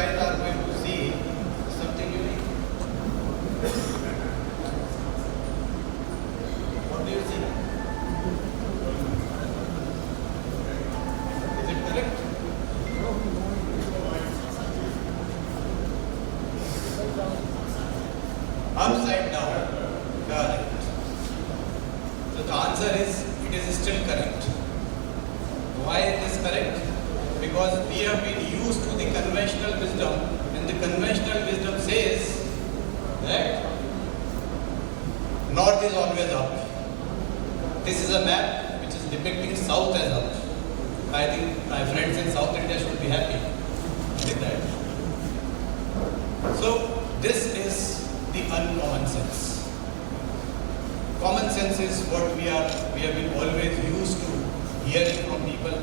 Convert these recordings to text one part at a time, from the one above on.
guys are going to see something unique. What do you see? Is it correct? Upside down. Correct. So the answer is, it is still correct. Why it is correct? Because we have been used to the conventional wisdom, and the conventional wisdom says that north is always up. This is a map which is depicting south as up. I think my friends in South India should be happy with that. So this is the uncommon sense. Common sense is what we have been always used to hearing from people,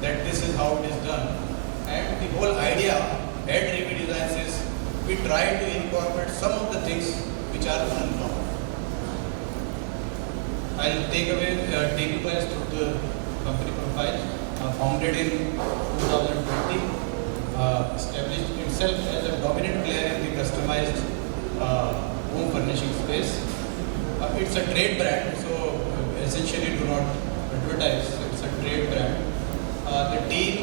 that this is how it is done. And the whole idea at Rivee Designs is we try to incorporate some of the things which are uncommon. I'll take you guys through the company profile. Founded in 2020, established itself as a dominant player in the customized home furnishing space. It's a trade brand, so essentially do not advertise. It's a trade brand. The team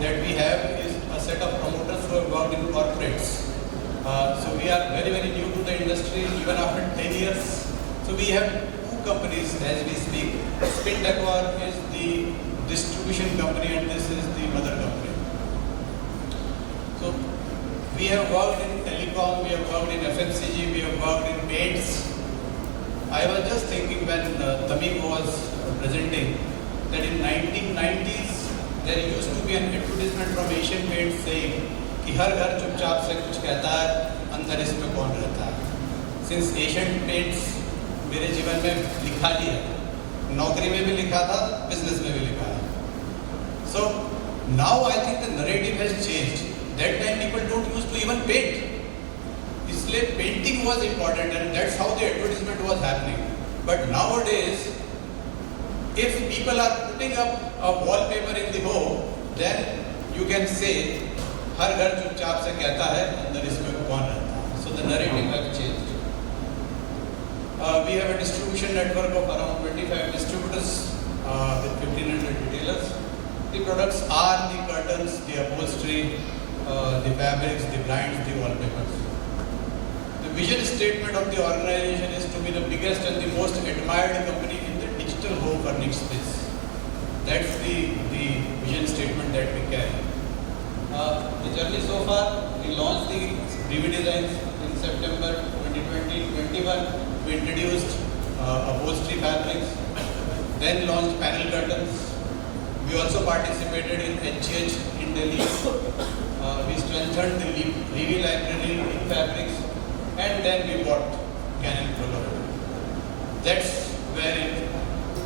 that we have is a set of promoters who have worked in corporates. So we are very, very new to the industry, even after 10 years. So we have two companies as we speak. Spin Decor is the distribution company, and this is the mother company. So we have worked in telecom, we have worked in FMCG, we have worked in paints. I was just thinking when Tamim was presenting that in 1990s there used to be an advertisement from Asian Paints saying कि हर घर चुपचाप से कुछ कहता है, अंदर इसमें कौन रहता है. Since Asian Paints मेरे जीवन में लिखा ही है, नौकरी में भी लिखा था, बिजनेस में भी लिखा है. So now I think the narrative has changed. That time people don't used to even paint. इसलिए painting was important, and that's how the advertisement was happening. But nowadays, if people are putting up a wallpaper in the home, then you can say हर घर चुपचाप से कहता है, अंदर इसमें कौन रहता है. So the narrative has changed. We have a distribution network of around 25 distributors with 1,500 retailers. The products are the curtains, the upholstery, the fabrics, the blinds, the wallpapers. The vision statement of the organization is to be the biggest and the most admired company in the digital home furniture space. That's the vision statement that we carry. The journey so far, we launched the Rivee Designs in September 2020-21. We introduced upholstery fabrics, then launched panel curtains. We also participated in HGH in Delhi. We strengthened the Rivee library in fabrics, and then we bought Canon Colorado. That's where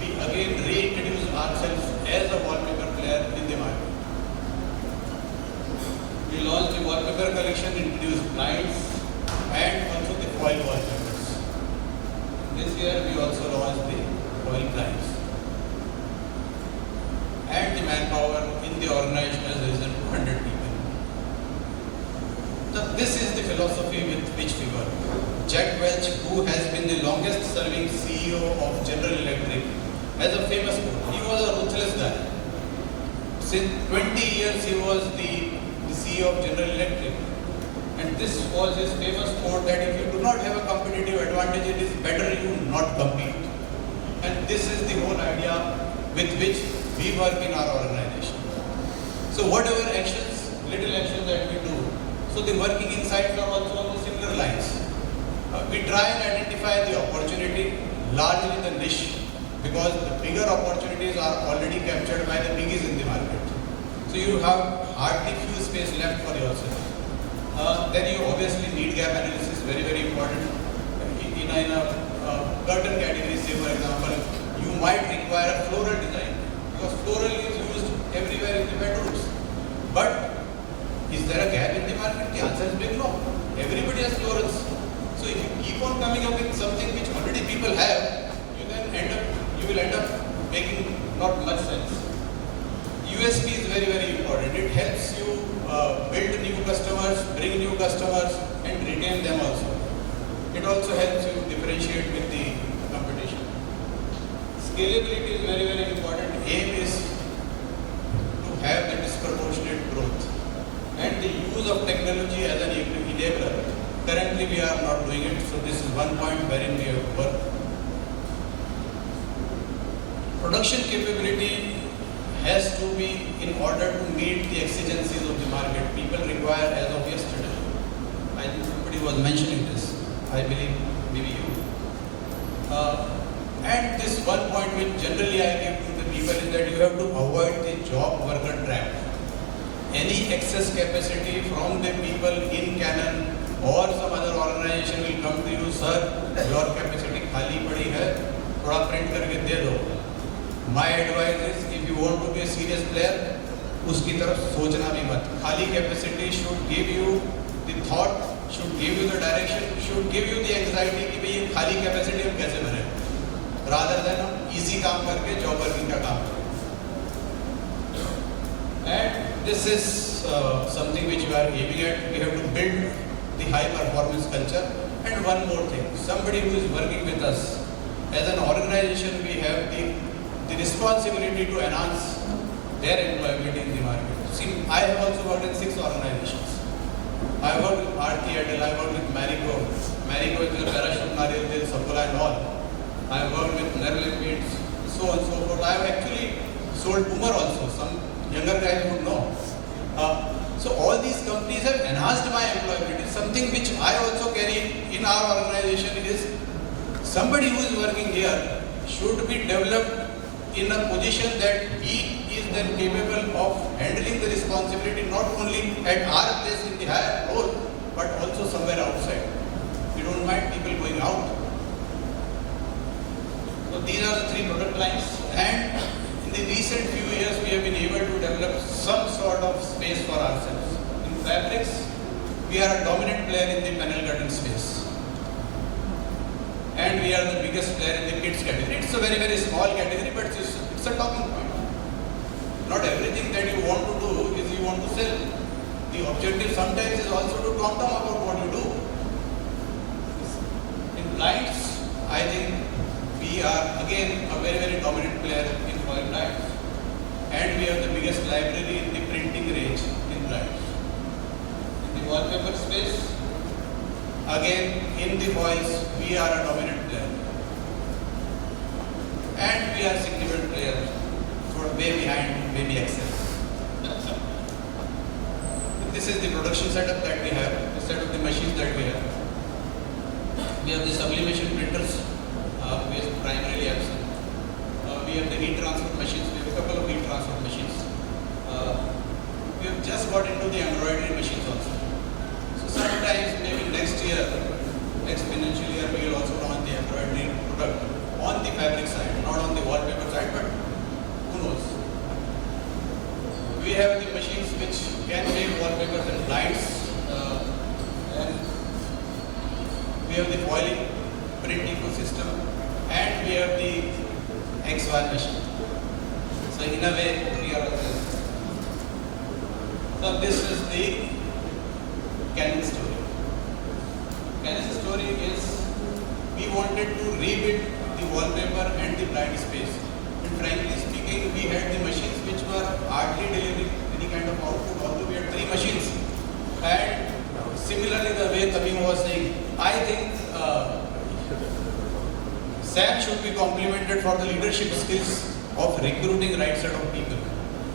we again reintroduced ourselves as a wallpaper player in the market. We launched the wallpaper collection, introduced blinds, and also the foil wallpapers. This year we also launched the foil blinds. And the manpower in the organization has risen to 100 people. So this is the philosophy with which we work. Jack Welch, who has been the longest serving CEO of General Electric, has a famous quote. He was a ruthless guy. Since 20 years he was the CEO of General Electric. And this was his famous quote that if you do not have a competitive advantage, it is better you not compete. And this is the whole idea with which we work in our organization. So whatever actions, little actions that we do, so the working insights are also on the similar lines. We try and identify the opportunity, largely the niche, because the bigger opportunities are already captured by the biggies in the market. So you have hardly few space left for yourself. Then you obviously need gap analysis, very, very important. In a curtain category, say for example, you might require a floral design, because floral is used everywhere in the bedrooms. But is there a gap in the market? The answer is big no. Everybody has florals. So if you keep on coming up with something which already people have, you will end up making not much sense. USP is very, very important. It helps you build new customer customers and retain them also. It also helps you differentiate with the competition. Scalability is very, very important. Aim is to have the disproportionate growth and the use of technology as an enabler. Currently we are not doing it, so this is one point wherein we have worked. Production capability has to be in order to meet the exigencies of the market. People require as of yesterday. I think somebody was mentioning this. I believe maybe you. And this one point which generally I give to the people is that you have to avoid the job worker trap. Any excess capacity from the people in Canon or some other organization will come to you, sir, your capacity khali padi hai, thoda print karke de do. My advice is, if you want to be a serious player, उसकी तरफ सोचना भी मत. खाली capacity should give you the thought, should give you the direction, should give you the anxiety कि भाई ये खाली capacity हम कैसे भरें, rather than हम easy काम करके job working का काम करें. And this is something which we are aiming at. We have to build the high performance culture. And one more thing, somebody who is working with us, as an organization we have the responsibility to enhance their employability in the market. See, I have also worked in 6 organizations. I worked with Aarti Airtel, I worked with Marico. Marico is the parachute, Nariyal, Sapola and all. I worked with Nerlin Beats, so on and so forth. I have actually sold Boomer also. Some younger guys would know. So all these companies have enhanced my employability. Something which I also carry in our organization is somebody who is working here should be developed in a position that he is then capable of handling the responsibility not only at our place in the higher role, but also somewhere outside. We don't mind people going out. So these are the 3 product lines, and in the recent few years we have been able to develop some sort of space for ourselves. In fabrics, we are a dominant player in the panel cutting space. And we are the biggest player in the kids category. It's a very, very small category, but it's a talking point. Not everything that you want to do is you want to sell. The objective sometimes is also to talk down about what you do. In blinds, I think we are again a very, very dominant player in foil blinds. And we have the biggest library in the printing range in blinds. In the wallpaper space, again, in the foils, we are a dominant player. And we are a significant player, sort of way behind, maybe Excel. This is the production setup that we have, the set of the machines that we have. We have the sublimation printers, which is primarily absent. We have the heat transfer machines, we have a couple of heat transfer machines. We have just got into the embroidery machines also. Sometimes maybe next year, next financial year, we will also launch the embroidery product on the fabric side, not on the wallpaper side, but who knows. We have the machines which can make wallpapers and blinds, and we have the foiling print ecosystem, and we have the XY machine. So in a way, we are also. So this is the Canon story. Canon's story is we wanted to rebuild the wallpaper and the blind space. And frankly speaking, we had the machines which were hardly delivering any kind of output, although we had 3 machines. And similarly, the way Tamim was saying, I think Sam should be complimented for the leadership skills of recruiting right set of people.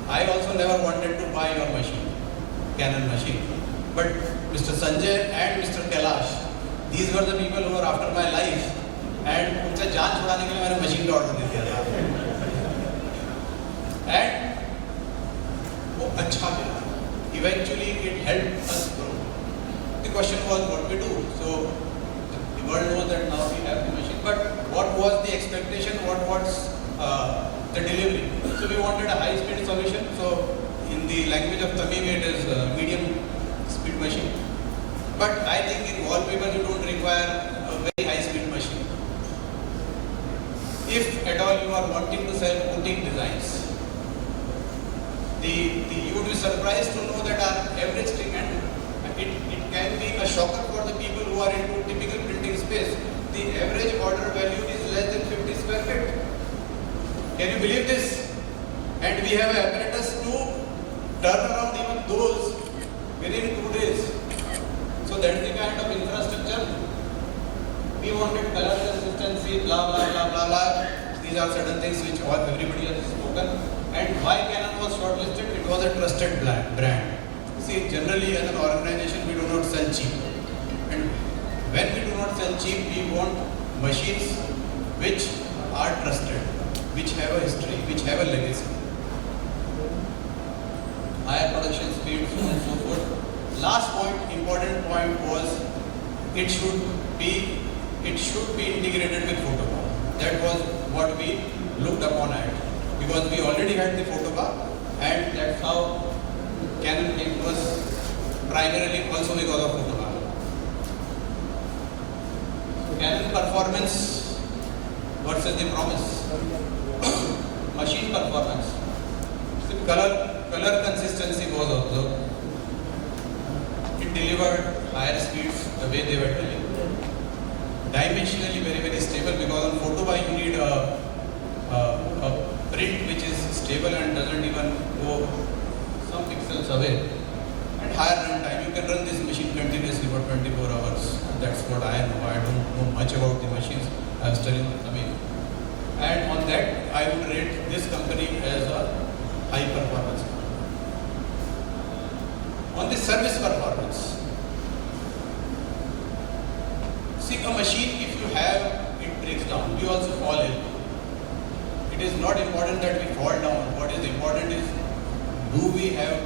I also never wanted to buy your machine, Canon machine. But Mr. Sanjay and Mr. Kailash, these were the people who were after my life, and उनसे जान छुड़ाने के लिए मैंने machine का order दे दिया था। And वो अच्छा मिला। Eventually it helped us grow. The question was what we do. So the world knows that now we have the machine. But what was the expectation? What was the delivery? So we wanted a high-speed solution. So in the language of Tamim, it is medium speed machine. But I think in wallpaper you don't require a very high speed machine. If at all you are wanting to sell boutique designs, you would be surprised to know that our average ticket, it can be these are certain things which everybody has spoken. And why Canon was shortlisted? It was a trusted brand. See, generally as an organization, we do not sell cheap. And when we do not sell cheap, we want machines which are trusted, which have a history, which have a legacy. Higher production speed, so on and so forth. Last point, important point was it should be integrated with Fotoba. That was what we looked upon at, because we already had the Fotoba, and that's how Canon came to us, primarily also because of Fotoba. Canon performance versus the promise. Machine performance. So color consistency was observed. It delivered higher speeds the way they were telling. Dimensionally very stable, because on Fotoba you need a print which is stable and doesn't even go some pixels away. And higher runtime. You can run this machine continuously for 24 hours. That's what I know. I don't know much about the machines. I was telling Samir. And on that, I would rate this company as a high performance. On the service performance, see, a machine, if you have, it breaks down. We also fall ill. It is not important that we fall down. What is important is, do we have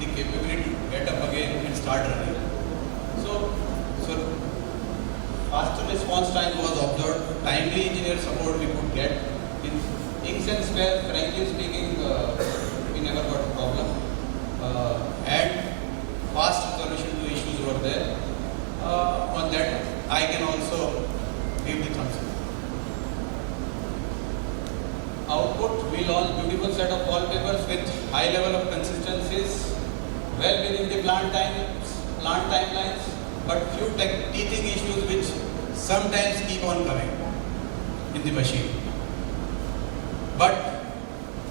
the capability to get up again and start running? So faster response time was observed. Timely engineer support we could get. In inks and spare, frankly speaking, we never got a problem. And fast resolution to issues were there. On that, I can also give the thumbs up. Output, we launched beautiful set of wallpapers with high level of consistencies, well within the plant timelines, but few teething issues which sometimes keep on coming in the machine. But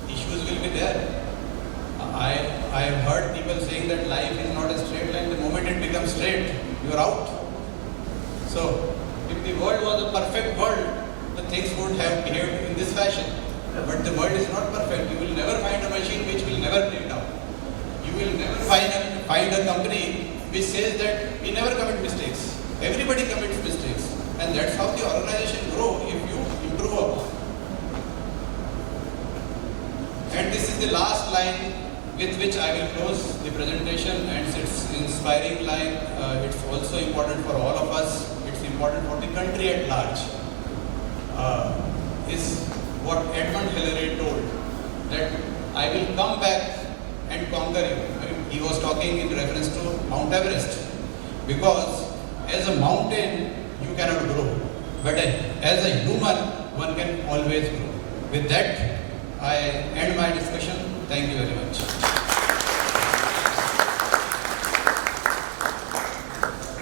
issues will be there. I have heard people saying that life is not a straight line. The moment it becomes straight, you are out. So, if the world was a perfect world, the things would have behaved in this fashion. But the world is not perfect. You will never find a machine which will never break down. You will never find a company which says that we never commit mistakes. Everybody commits mistakes. And that's how the organization grows, if you improve upon. And this is the last line with which I will close the presentation, and it's inspiring line. It's also important for all of us. It's important for the country at large. Is what Edmund Hillary told, that I will come back and conquer you. I mean, he was talking in reference to Mount Everest, because as a mountain you cannot grow, but as a human one can always grow. With that, I end my discussion. Thank you very much.